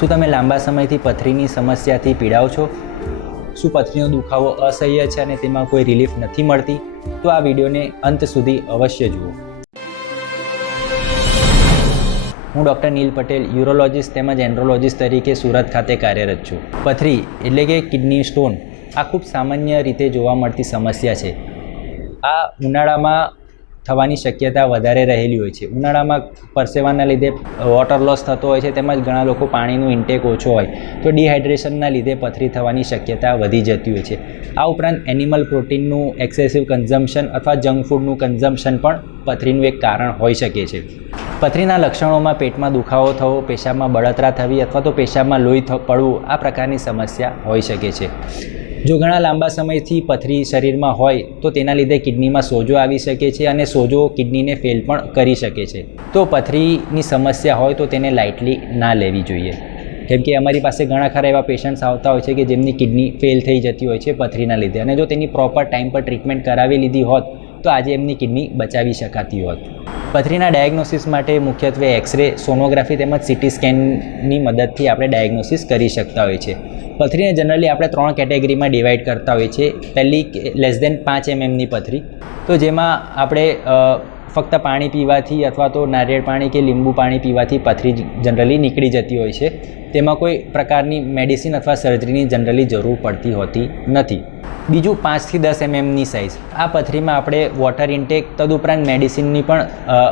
શું તમે લાંબા સમયથી પથરીની સમસ્યાથી પીડાઓ છો? શું પથરીનો દુખાવો અસહ્ય છે અને તેમાં કોઈ રિલીફ નથી મળતી? તો આ વિડીયોને અંત સુધી અવશ્ય જુઓ. હું ડૉક્ટર નીલ પટેલ, યુરોલોજિસ્ટ તેમજ એન્ડ્રોલોજિસ્ટ તરીકે સુરત ખાતે કાર્યરત છું. પથરી એટલે કે કિડની સ્ટોન આ ખૂબ સામાન્ય રીતે જોવા મળતી સમસ્યા છે. આ ઉનાળામાં થવાની શક્યતા વધારે રહેલી હોય છે. ઉનાળામાં પરસેવાના લીધે વોટર લોસ થતો હોય છે, તેમજ ઘણા લોકો પાણીનું ઇન્ટેક ઓછો હોય તો ડિહાઇડ્રેશનના લીધે પથરી થવાની શક્યતા વધી જતી હોય છે. આ ઉપરાંત એનિમલ પ્રોટીનનું એક્સેસિવ કન્ઝમ્પશન અથવા જંક ફૂડનું કન્ઝમ્પશન પણ પથરીનું એક કારણ હોઈ શકે છે. પથરીના લક્ષણોમાં પેટમાં દુખાવો થવો, પેશાબમાં બળતરા થવી અથવા તો પેશાબમાં લોહી પડવું આ પ્રકારની સમસ્યા હોઈ શકે છે. જો ઘણા લાંબા સમયથી પથરી શરીરમાં હોય તો તેના લીધે કિડનીમાં સોજો આવી શકે છે અને સોજો કિડનીને ફેલ પણ કરી શકે છે. તો પથરીની સમસ્યા હોય તો તેને લાઇટલી ના લેવી જોઈએ, કેમ કે અમારી પાસે ઘણા ખરા એવા પેશન્ટ્સ આવતા હોય છે કે જેમની કિડની ફેલ થઈ જતી હોય છે પથરીના લીધે, અને જો તેની પ્રોપર ટાઈમ પર ટ્રીટમેન્ટ કરાવી લીધી હોત તો આજે એમની કિડની બચાવી શકાતી હોત. પથરીના ડાયગ્નોસિસ માટે મુખ્યત્વે એક્સરે, સોનોગ્રાફી તેમજ સીટી સ્કેનની મદદથી આપણે ડાયગ્નોસિસ કરી શકતા હોઈએ છીએ. પથરીને જનરલી આપણે 3 કેટેગરીમાં ડિવાઈડ કરતા હોઈએ છીએ. પહેલી <5 mm પથરી, તો જેમાં આપણે ફક્ત પાણી પીવાથી અથવા તો નારિયેળ પાણી કે લીંબુ પાણી પીવાથી પથરી જનરલી નીકળી જતી હોય છે. તેમાં કોઈ પ્રકારની મેડિસિન અથવા સર્જરીની જનરલી જરૂર પડતી હોતી નથી. બીજું 5 થી 10 mmની સાઇઝ, આ પથરીમાં આપણે વોટર ઇન્ટેક તદુપરાંત મેડિસિનની પણ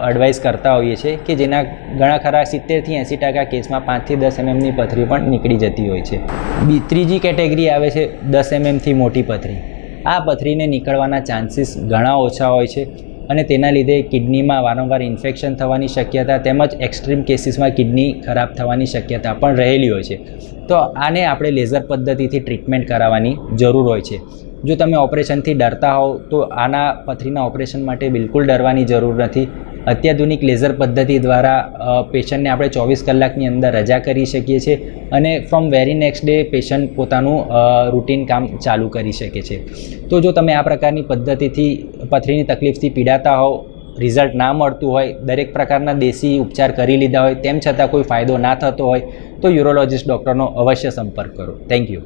એડવાઇસ કરતા હોઈએ છીએ કે જેના ઘણા ખરા 70 થી 80% કેસમાં 5 થી 10 mmની પથરી પણ નીકળી જતી હોય છે. ત્રીજી કેટેગરી આવે છે 10 mmથી મોટી પથરી. આ પથરીને નીકળવાના ચાન્સીસ ઘણા ઓછા હોય છે અને તેના લીધે કિડનીમાં વારંવાર ઇન્ફેક્શન થવાની શક્યતા તેમજ એક્સ્ટ્રીમ કેસીસમાં કિડની ખરાબ થવાની શક્યતા પણ રહેલી હોય છે. તો આને આપણે લેઝર પદ્ધતિથી ટ્રીટમેન્ટ કરાવવાની જરૂર હોય છે. જો તમે ઓપરેશનથી ડરતા હોવ તો આના પથરીના ઓપરેશન માટે બિલકુલ ડરવાની જરૂર નથી. અત્યાધુનિક લેઝર પદ્ધતિ દ્વારા પેશન્ટને આપણે 24 કલાકની અંદર રજા કરી શકીએ છીએ અને from very next day patient પોતાનું રૂટીન કામ ચાલુ કરી શકે છે. તો જો તમે આ પ્રકારની પદ્ધતિથી પથરીની તકલીફથી પીડાતા હોવ, રિઝલ્ટ ના મળતું હોય, દરેક પ્રકારના દેશી ઉપચાર કરી લીધા હોય તેમ છતાં કોઈ ફાયદો ના થતો હોય તો યુરોલોજિસ્ટ ડૉક્ટરનો અવશ્ય સંપર્ક કરો. Thank you.